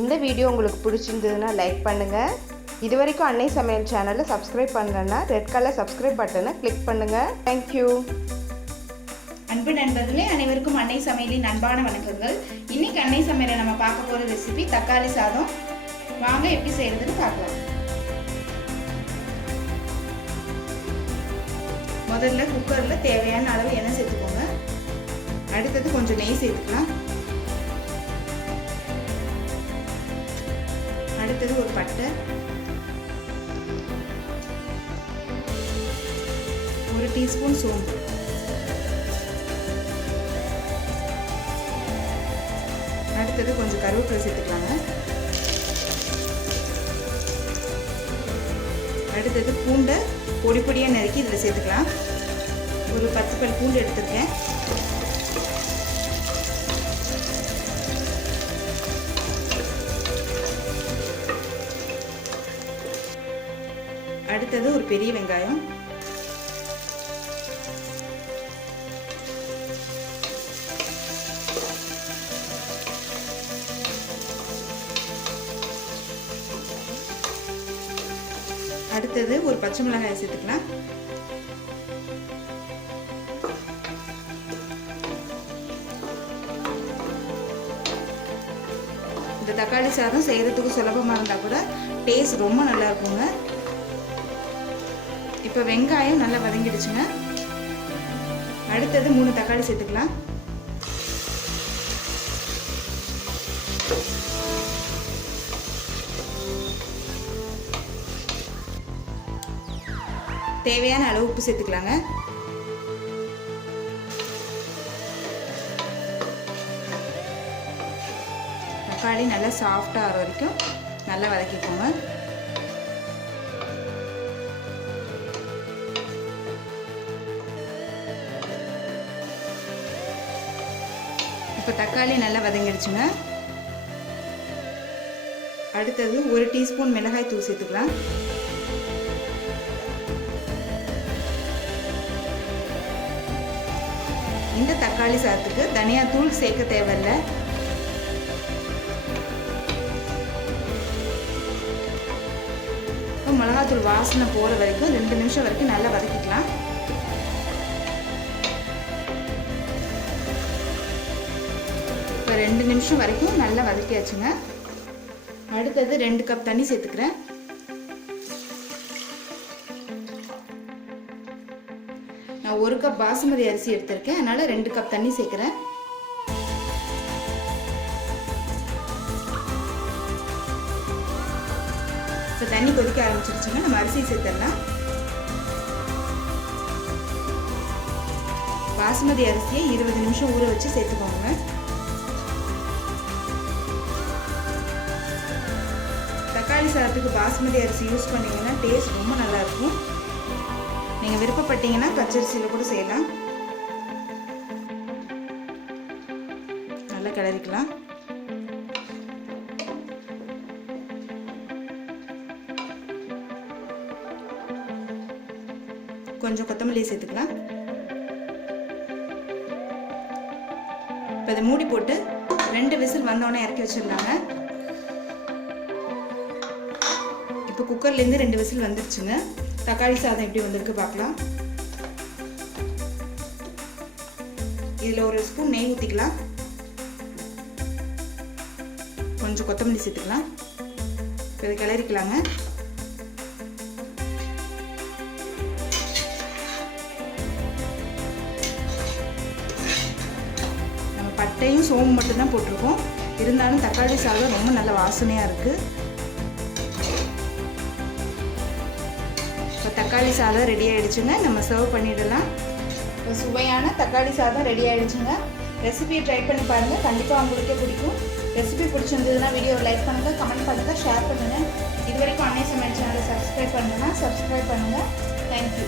இந்த வீடியோ உங்களுக்கு பிடிச்சிருந்ததுன்னா லைக் பண்ணுங்கள். இது வரைக்கும் அன்னை சமையல் சேனலை சப்ஸ்கிரைப் பண்ணலன்னா ரெட் கலர் சப்ஸ்கிரைப் பட்டனை கிளிக் பண்ணுங்கள். தேங்க்யூ. அன்பு நண்பர்களே, அனைவருக்கும் அன்னை சமையலின் அன்பான வணக்கங்கள். இன்னைக்கு அன்னை சமையலை நம்ம பார்க்க போகிற ரெசிபி தக்காளி சாதம். வாங்க எப்படி செய்யறதுன்னு பார்க்கலாம். முதல்ல குக்கரில் தேவையான அளவு எண்ணெய் சேர்த்துக்கோங்க. அடுத்தது கொஞ்சம் நெய் சேர்த்துக்கலாம். அடுத்தது ஒரு பட்டை, ஒரு டீஸ்பூன் சோம்பு, அடுத்தது கொஞ்சம் கருவேப்பிலை சேர்த்துக்கலாங்க. அடுத்தது பூண்டை பொடி பொடியாக நறுக்கி இதில் சேர்த்துக்கலாம். ஒரு 10 பல் பூண்டு எடுத்துருக்கேன். அடுத்தது ஒரு பெரிய வெங்காயம், அடுத்தது ஒரு பச்சை மிளகாய் சேர்த்துக்கலாம். இந்த தக்காளி சாதம் செய்யறதுக்கு சுலபமாக இருந்தால் கூட டேஸ்ட் ரொம்ப நல்லா இருக்குங்க. இப்போ வெங்காயம் நல்லா வதங்கிடுச்சுங்க. அடுத்தது 3 தக்காளி சேர்த்துக்கலாம். தேவையான அளவு உப்பு சேர்த்துக்கலாங்க. தக்காளி நல்லா சாஃப்டாக ஆகிற வரைக்கும் நல்லா வதக்கிக்கோங்க. இப்போ தக்காளி நல்லா வதங்கிடுச்சுங்க. அடுத்தது 1 டீஸ்பூன் மிளகாய் தூள் சேர்த்துக்கலாம். இந்த தக்காளி சாதத்துக்கு தனியாத்தூள் சேர்க்க தேவையில்லை. மிளகாத்தூள் வாசனை போகிற வரைக்கும் 2 நிமிஷம் வரைக்கும் நல்லா வதக்கிக்கலாம். இப்போ 2 நிமிஷம் வரைக்கும் நல்லா வதக்கியாச்சுங்க. அடுத்தது 2 கப் தண்ணி சேர்த்துக்கிறேன். நான் 1 கப் பாசுமதி அரிசி எடுத்திருக்கேன், அதனால 2 கப் தண்ணி சேர்க்கிறேன். இப்போ தண்ணி கொதிக்க ஆரம்பிச்சிருச்சுங்க. நம்ம அரிசி சேர்த்துடலாம். பாசுமதி அரிசியை 20 நிமிஷம் ஊற வச்சு சேர்த்துக்கோங்க. தக்காளி சாதத்துக்கு பாசுமதி அரிசி யூஸ் பண்ணிங்கன்னா டேஸ்ட் ரொம்ப நல்லா இருக்கும். நீங்கள் விருப்பப்பட்டீங்கன்னா பச்சரிசியில் கூட செய்யலாம். நல்லா கிளறிக்கலாம். கொஞ்சம் கொத்தமல்லி சேர்த்துக்கலாம். இப்போ இதை மூடி போட்டு 2 விசில் வந்தோடனே இறக்கி வச்சிடலாங்க. இப்போ குக்கர்லேருந்து 2 விசில் வந்துருச்சுங்க. தக்காளி சாதம் எப்படி வந்திருக்கு பார்க்கலாம். இதில் 1 ஸ்பூன் நெய் ஊற்றிக்கலாம். கொஞ்சம் கொத்தமல்லி சேர்த்துக்கலாம். இதை கிளறிக்கலாங்க. நம்ம பட்டையும் சோம்பு மட்டும்தான் போட்டிருக்கோம். இருந்தாலும் தக்காளி சாதம் ரொம்ப நல்ல வாசனையாக இருக்குது. தக்காளி சாதம் ரெடி ஆகிடுச்சுங்க. நம்ம சர்வ் பண்ணிடலாம். இப்போ சுவையான தக்காளி சாதம் ரெடி ஆகிடுச்சுங்க. ரெசிபியை ட்ரை பண்ணி பாருங்கள். கண்டிப்பாக உங்களுக்கே பிடிக்கும். ரெசிபி பிடிச்சிருந்ததுன்னா வீடியோவை லைக் பண்ணுங்கள், கமெண்ட் பண்ணுங்கள், ஷேர் பண்ணுங்கள். இது வரைக்கும் அன்னை சமையல் சேனலை சப்ஸ்கிரைப் பண்ணுங்கள். தேங்க்யூ.